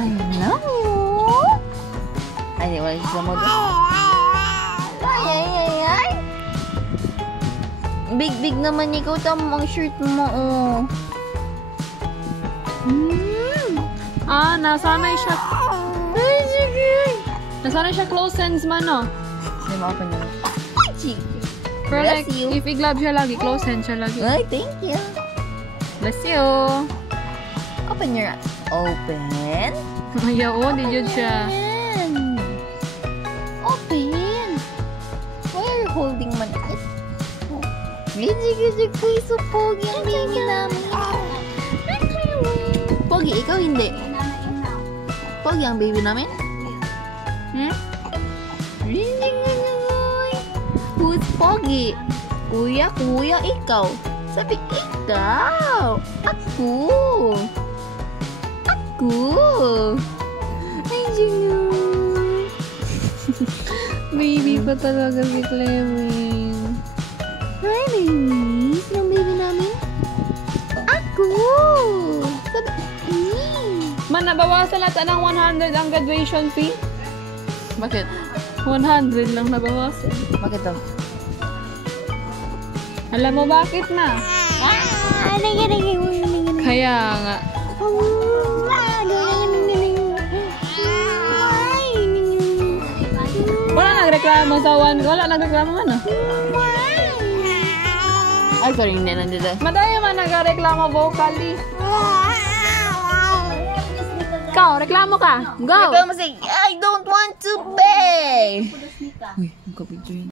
I know. Ay, wala siya mo doon. Ay. Big naman ikaw. Tama ang shirt mo, oh. Nasanay siya. Ay, sige. Nasanay siya close hands man, no? Hindi mo open yun. Pero Bless like, you. if i-glove siya lagi, close hands siya lagi. Ay, thank you. Bless you. Open your eyes. Open. Ayaw, di yun siya. Open. Why are you holding man it? Gijig ko so pogi ang baby namin. Pogi, ikaw hindi. Pogi ang baby namin? Who's pogi? Kuya, ikaw. Sabi, ikaw. Ako. Ay, Junior. Baby pa talaga si Clemming. Hi, baby. Sinong baby namin? Ako. Sabi, Man, nabawasan natin ng 100 ang graduation fee. Bakit? 100 lang nabawasan. Bakit to? Alam mo bakit na? Kaya nga. Wala nagreklamo sa wala nagreklamo man ah. Ay, sorry, hindi nandito. Madaya man nagreklamo vocally. Ikaw, reklamo ka. Go! Ikaw masig, I don't want to pay! Uy, ang kapit yun.